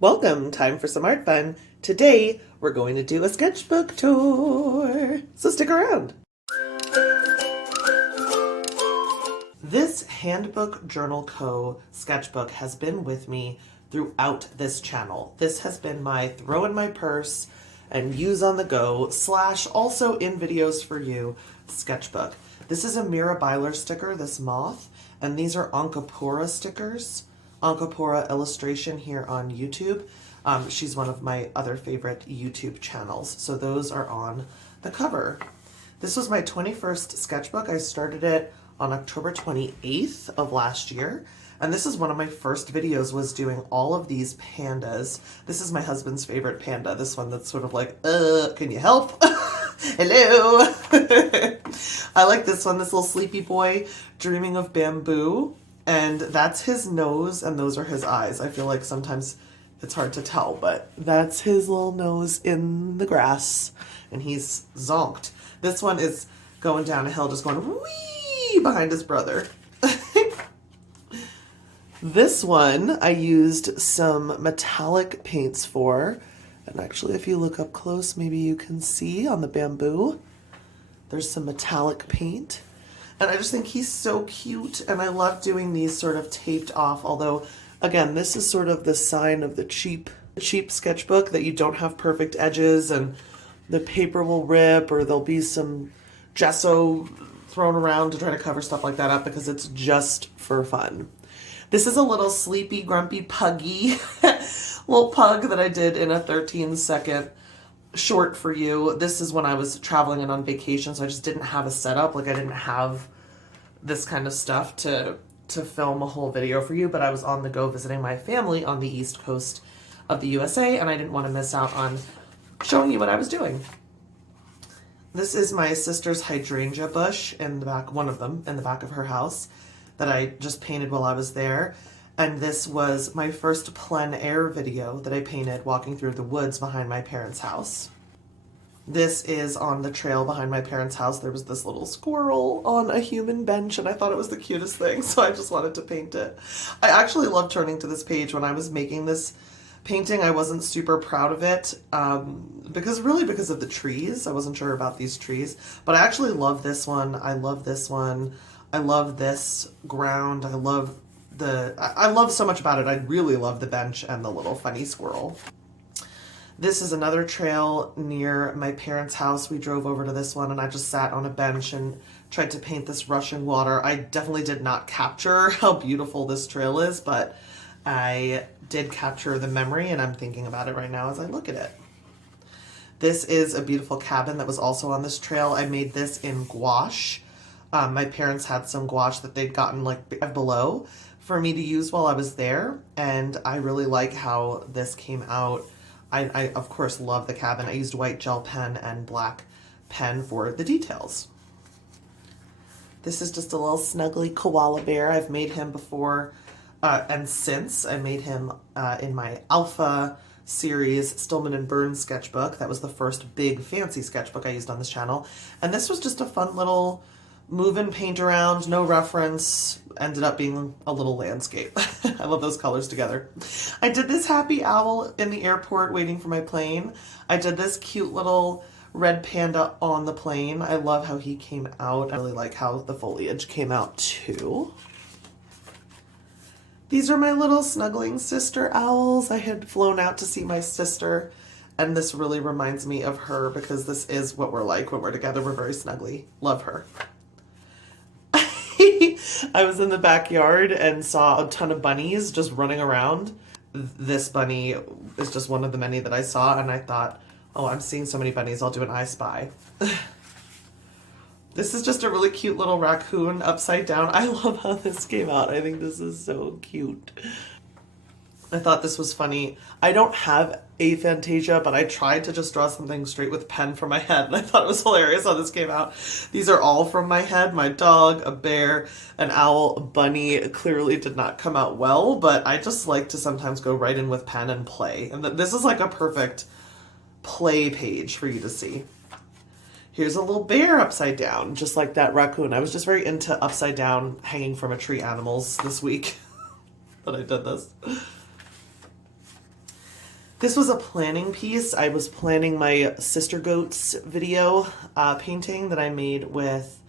Welcome, time for some art fun. Today, we're going to do a sketchbook tour, so stick around. This Handbook Journal Co. sketchbook has been with me throughout this channel. This has been my throw in my purse and use on the go / also in videos for you sketchbook. This is a Mirabilir sticker, this moth, and these are Onkapora stickers. Onkapora illustration here on YouTube. She's one of my other favorite YouTube channels, so those are on the cover. This was my 21st sketchbook. I started it on October 28th of last year, and this is one of my first videos, was doing all of these pandas. This is my husband's favorite panda, this one that's sort of like, can you help? Hello. I like this one, this little sleepy boy dreaming of bamboo. And that's his nose, and those are his eyes. I feel like sometimes it's hard to tell, but that's his little nose in the grass, and he's zonked. This one is going down a hill, just going wee behind his brother. This one I used some metallic paints for, and actually if you look up close, maybe you can see on the bamboo, there's some metallic paint. And I just think he's so cute, and I love doing these sort of taped off, although, again, this is sort of the sign of the cheap sketchbook, that you don't have perfect edges, and the paper will rip, or there'll be some gesso thrown around to try to cover stuff like that up, because it's just for fun. This is a little sleepy, grumpy, puggy little pug that I did in a 13-second short for you. This is when I was traveling and on vacation, so I just didn't have a setup. Like, I didn't have this kind of stuff to film a whole video for you, but I was on the go visiting my family on the East Coast of the USA, and I didn't want to miss out on showing you what I was doing. This is my sister's Hydrangea Bush in the back, one of them in the back of her house, that I just painted while I was there. And this was my first plein air video that I painted walking through the woods behind my parents' house. This is on the trail behind my parents' house. There was this little squirrel on a human bench, and I thought it was the cutest thing, so I just wanted to paint it. I actually love turning to this page. When I was making this painting, I wasn't super proud of it, because of the trees. I wasn't sure about these trees, but I actually love this one. I love this one. I love this ground. I love so much about it. I really love the bench and the little funny squirrel. This is another trail near my parents' house. We drove over to this one, and I just sat on a bench and tried to paint this rushing water. I definitely did not capture how beautiful this trail is, but I did capture the memory, and I'm thinking about it right now as I look at it. This is a beautiful cabin that was also on this trail. I made this in gouache. My parents had some gouache that they'd gotten like below for me to use while I was there, and I really like how this came out. I of course love the cabin. I used white gel pen and black pen for the details. This is just a little snuggly koala bear. I've made him before and since. I made him in my Alpha series Stillman and Burns sketchbook. That was the first big fancy sketchbook I used on this channel, and this was just a fun little move and paint around, no reference, ended up being a little landscape. I love those colors together. I did this happy owl in the airport waiting for my plane. I did this cute little red panda on the plane. I love how he came out. I really like how the foliage came out too. These are my little snuggling sister owls. I had flown out to see my sister, and this really reminds me of her, because this is what we're like when we're together. We're very snuggly. Love her. I was in the backyard and saw a ton of bunnies just running around. This bunny is just one of the many that I saw, and I thought, oh, I'm seeing so many bunnies, I'll do an I Spy. This is just a really cute little raccoon upside down. I love how this came out. I think this is so cute. I thought this was funny. I don't have aphantasia, but I tried to just draw something straight with pen from my head, and I thought it was hilarious how this came out. These are all from my head. My dog, a bear, an owl, a bunny. Clearly did not come out well, but I just like to sometimes go right in with pen and play. And this is like a perfect play page for you to see. Here's a little bear upside down, just like that raccoon. I was just very into upside down hanging from a tree animals this week that I did this. This was a planning piece. I was planning my sister goats video painting that I made with,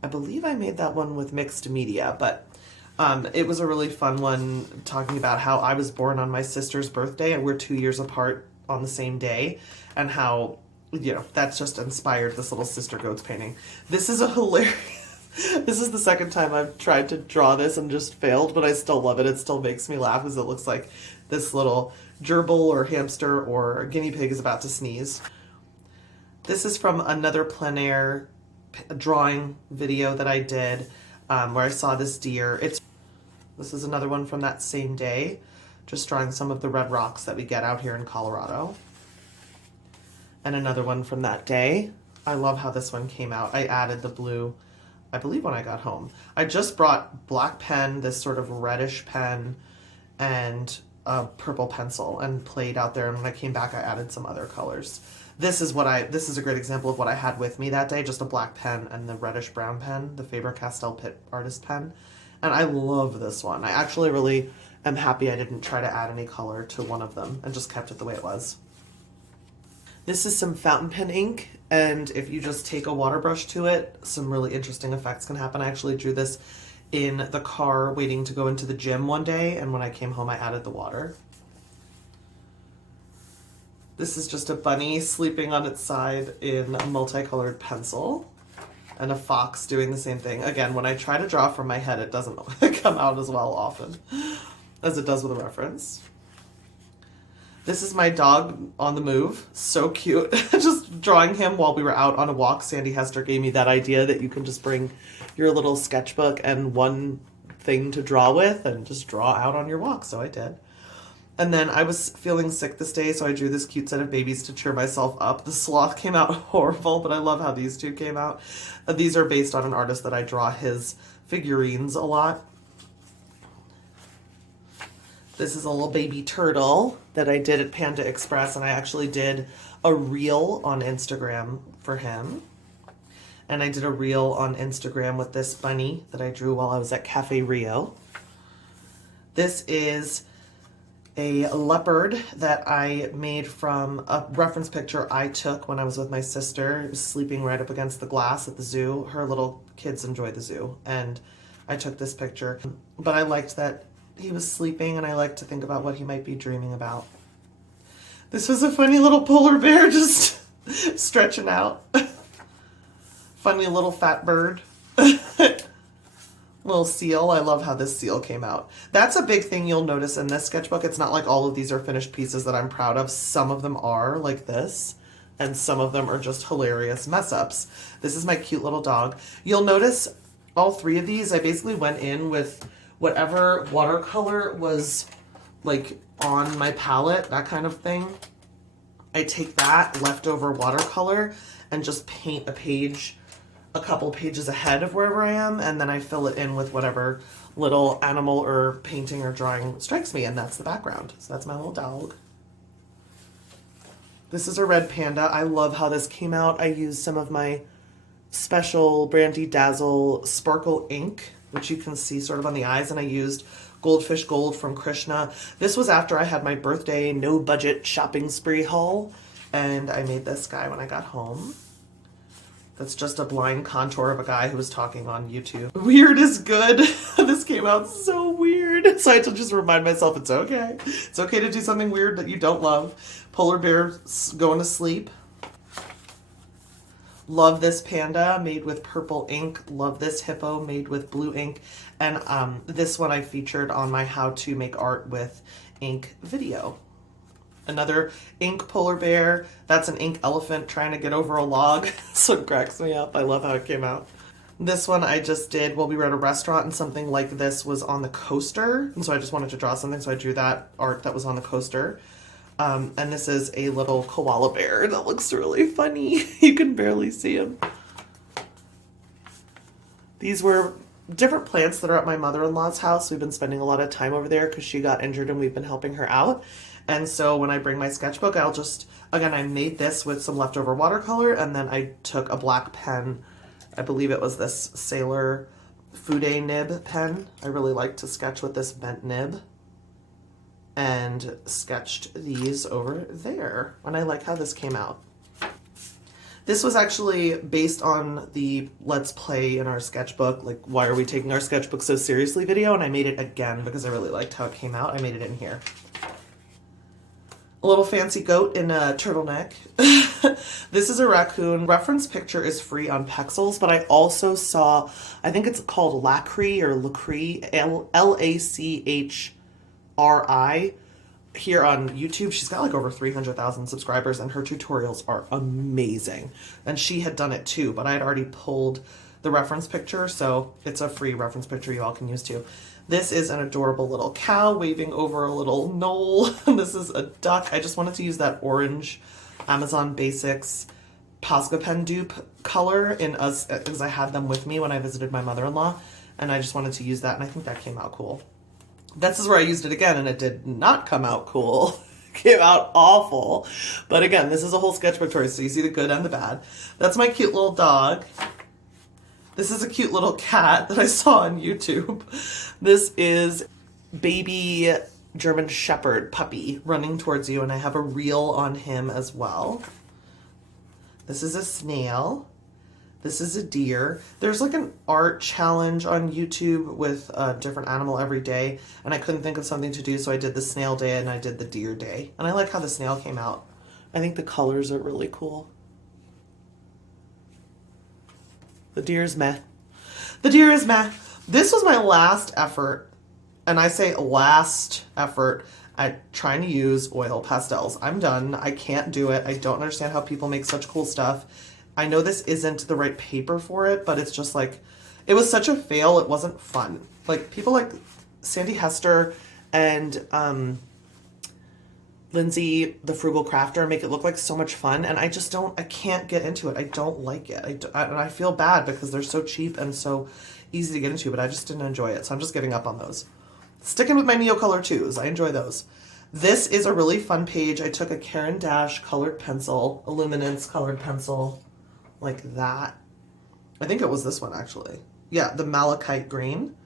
I believe I made that one with mixed media, but it was a really fun one talking about how I was born on my sister's birthday and we're 2 years apart on the same day, and how, you know, that's just inspired this little sister goats painting. This is a hilarious, this is the second time I've tried to draw this and just failed, but I still love it. It still makes me laugh because it looks like this little gerbil or hamster or guinea pig is about to sneeze. This is from another plein air drawing video that I did where I saw this deer. This is another one from that same day, just drawing some of the red rocks that we get out here in Colorado. And another one from that day. I love how this one came out. I added the blue, I believe, when I got home. I just brought black pen, this sort of reddish pen, and a purple pencil, and played out there. And when I came back, I added some other colors. This is a great example of what I had with me that day, just a black pen and the reddish brown pen, the Faber-Castell Pitt Artist pen. And I love this one. I actually really am happy I didn't try to add any color to one of them and just kept it the way it was. This is some fountain pen ink, and if you just take a water brush to it, some really interesting effects can happen. I actually drew this in the car waiting to go into the gym one day, and when I came home I added the water. This is just a bunny sleeping on its side in a multicolored pencil, and a fox doing the same thing. Again, when I try to draw from my head, it doesn't come out as well often as it does with a reference. This is my dog on the move. So cute. Just drawing him while we were out on a walk. Sandy Hester gave me that idea that you can just bring your little sketchbook and one thing to draw with and just draw out on your walk. So I did. And then I was feeling sick this day, so I drew this cute set of babies to cheer myself up. The sloth came out horrible, but I love how these two came out. These are based on an artist that I draw his figurines a lot. This is a little baby turtle that I did at Panda Express, and I actually did a reel on Instagram for him. And I did a reel on Instagram with this bunny that I drew while I was at Cafe Rio. This is a leopard that I made from a reference picture I took when I was with my sister. It was sleeping right up against the glass at the zoo. Her little kids enjoy the zoo, and I took this picture. But I liked that he was sleeping, and I like to think about what he might be dreaming about. This was a funny little polar bear just stretching out. Funny little fat bird. Little seal. I love how this seal came out. That's a big thing you'll notice in this sketchbook. It's not like all of these are finished pieces that I'm proud of. Some of them are like this, and some of them are just hilarious mess ups. This is my cute little dog. You'll notice all three of these, I basically went in with whatever watercolor was like on my palette, that kind of thing. I take that leftover watercolor and just paint a page, a couple pages ahead of wherever I am, and then I fill it in with whatever little animal or painting or drawing strikes me, and that's the background. So that's my little dog. This is a red panda. I love how this came out. I used some of my special Brandy Dazzle sparkle ink, which you can see sort of on the eyes, and I used Goldfish Gold from Krishna. This was after I had my birthday no budget shopping spree haul, and I made this guy when I got home. That's just a blind contour of a guy who was talking on YouTube. Weird is good. This came out so weird. So I had to just remind myself it's okay. It's okay to do something weird that you don't love. Polar bear going to sleep. Love this panda made with purple ink. Love this hippo made with blue ink. And this one I featured on my how to make art with ink video. Another ink polar bear. That's an ink elephant trying to get over a log. So it cracks me up. I love how it came out. This one I just did while we were at a restaurant, and something like this was on the coaster. And so I just wanted to draw something, so I drew that art that was on the coaster. And this is a little koala bear that looks really funny. You can barely see him. These were different plants that are at my mother-in-law's house. We've been spending a lot of time over there because she got injured and we've been helping her out. And so when I bring my sketchbook, I'll just, again, I made this with some leftover watercolor, and then I took a black pen. I believe it was this Sailor Fude nib pen. I really like to sketch with this bent nib. and sketched these over there. And I like how this came out. This was actually based on the Let's Play in our sketchbook, like why are we taking our sketchbook so seriously video, and I made it again because I really liked how it came out. I made it in here. A little fancy goat in a turtleneck. This is a raccoon. Reference picture is free on Pexels, but I also saw, I think it's called Lacry or Lacry, Lachri, here on YouTube. She's got like over 300,000 subscribers and her tutorials are amazing. And she had done it too, but I had already pulled the reference picture, so it's a free reference picture you all can use too. This is an adorable little cow waving over a little knoll. This is a duck. I just wanted to use that orange Amazon Basics Posca pen dupe color in us because I had them with me when I visited my mother-in-law, and I just wanted to use that, and I think that came out cool. This is where I used it again, and it did not come out cool. It came out awful. But again, this is a whole sketchbook tour, so you see the good and the bad. That's my cute little dog. This is a cute little cat that I saw on YouTube. This is baby German Shepherd puppy running towards you, and I have a reel on him as well. This is a snail. This is a deer. There's like an art challenge on YouTube with a different animal every day, and I couldn't think of something to do, so I did the snail day and I did the deer day. And I like how the snail came out. I think the colors are really cool. The deer is meh. The deer is meh. This was my last effort, and I say last effort, at trying to use oil pastels. I'm done. I can't do it. I don't understand how people make such cool stuff. I know this isn't the right paper for it, but it's just like, it was such a fail. It wasn't fun. Like people like Sandy Hester and Lindsay, the Frugal Crafter, make it look like so much fun, and I just don't, I can't get into it. I don't like it. And I feel bad because they're so cheap and so easy to get into, but I just didn't enjoy it, so I'm just giving up on those. Sticking with my Neocolor 2s, I enjoy those. This is a really fun page. I took a Caran d'Ache colored pencil, a Luminance colored pencil, like that. I think it was this one actually. Yeah, the Malachite green.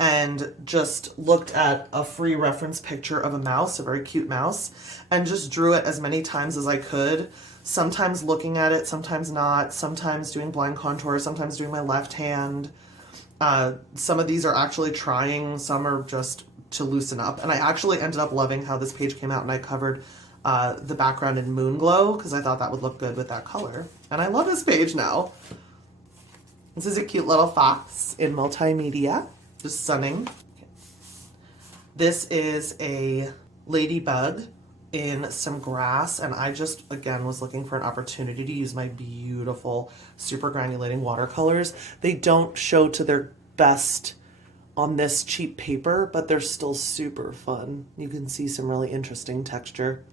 And just looked at a free reference picture of a mouse, a very cute mouse, and just drew it as many times as I could. Sometimes looking at it, sometimes not, sometimes doing blind contours, sometimes doing my left hand. Some of these are actually trying, some are just to loosen up. And I actually ended up loving how this page came out, and I covered the background in Moon Glow because I thought that would look good with that color. And I love this page now. This is a cute little fox in multimedia. Just sunning. This is a ladybug in some grass, and I just, again, was looking for an opportunity to use my beautiful super granulating watercolors. They don't show to their best on this cheap paper, but they're still super fun. You can see some really interesting texture.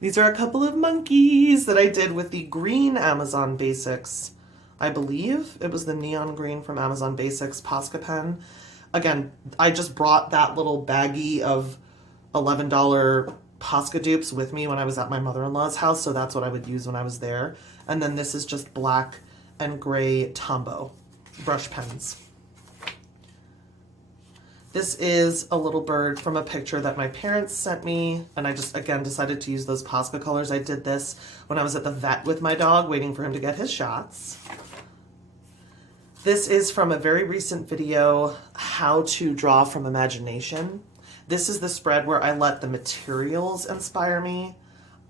These are a couple of monkeys that I did with the green Amazon Basics. I believe it was the neon green from Amazon Basics Posca pen. Again, I just brought that little baggie of $11 Posca dupes with me when I was at my mother-in-law's house, so that's what I would use when I was there. And then this is just black and gray Tombow brush pens. This is a little bird from a picture that my parents sent me, and I just, again, decided to use those Posca colors. I did this when I was at the vet with my dog, waiting for him to get his shots. This is from a very recent video, How to Draw from Imagination. This is the spread where I let the materials inspire me.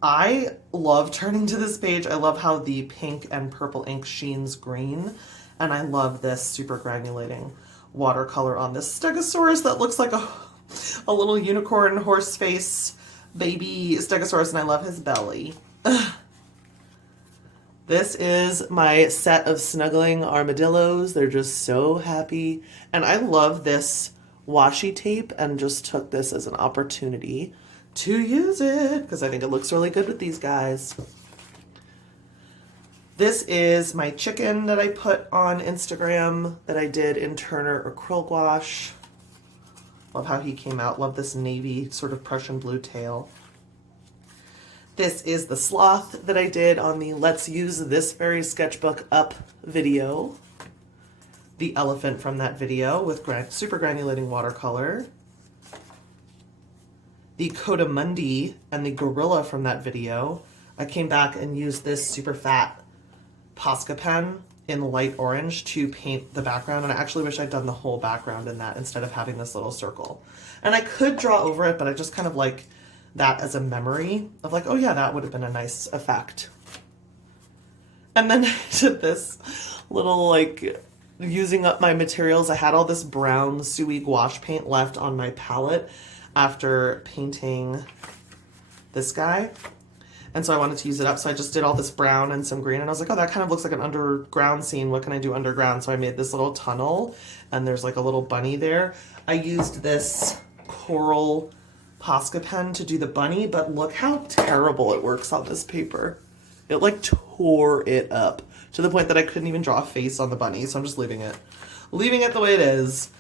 I love turning to this page. I love how the pink and purple ink sheens green, and I love this super granulating watercolor on this Stegosaurus that looks like a little unicorn horse face baby Stegosaurus, and I love his belly. This is my set of snuggling armadillos. They're just so happy. And I love this washi tape and just took this as an opportunity to use it because I think it looks really good with these guys. This is my chicken that I put on Instagram that I did in Turner acrylic gouache. Love how he came out. Love this navy sort of Prussian blue tail. This is the sloth that I did on the Let's Use This Very Sketchbook Up video. The elephant from that video with super granulating watercolor. the Codamundi and the gorilla from that video, I came back and used this super fat Posca pen in light orange to paint the background, and I actually wish I'd done the whole background in that instead of having this little circle. And I could draw over it, but I just kind of like that as a memory of like, oh yeah, that would have been a nice effect. And then I did this little like using up my materials. I had all this brown Sui gouache paint left on my palette after painting this guy. And so I wanted to use it up, so I just did all this brown and some green, and I was like, oh, that kind of looks like an underground scene. What can I do underground? So I made this little tunnel, and there's like a little bunny there. I used this coral Posca pen to do the bunny, but look how terrible it works on this paper. It like tore it up to the point that I couldn't even draw a face on the bunny, so I'm just leaving it. Leaving it the way it is.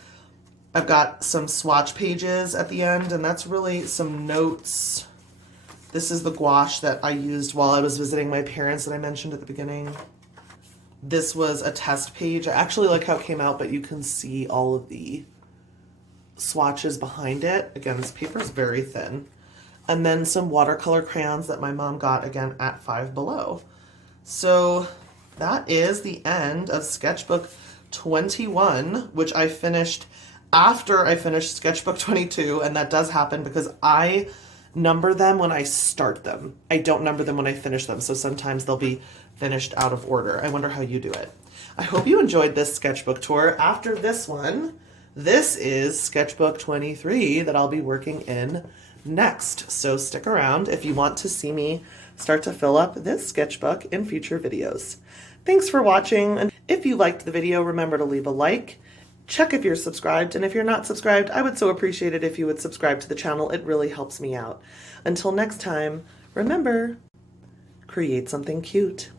I've got some swatch pages at the end, and that's really some notes. This is the gouache that I used while I was visiting my parents that I mentioned at the beginning. This was a test page. I actually like how it came out, but you can see all of the swatches behind it. Again, this paper is very thin. And then some watercolor crayons that my mom got, again, at Five Below. So that is the end of Sketchbook 21, which I finished after I finished Sketchbook 22, and that does happen because I number them when I start them. I don't number them when I finish them, so sometimes they'll be finished out of order. I wonder how you do it. I hope you enjoyed this sketchbook tour. After this one, this is Sketchbook 23 that I'll be working in next. So stick around if you want to see me start to fill up this sketchbook in future videos. Thanks for watching, and if you liked the video, remember to leave a like. Check if you're subscribed, and if you're not subscribed, I would so appreciate it if you would subscribe to the channel. It really helps me out. Until next time, remember, create something cute.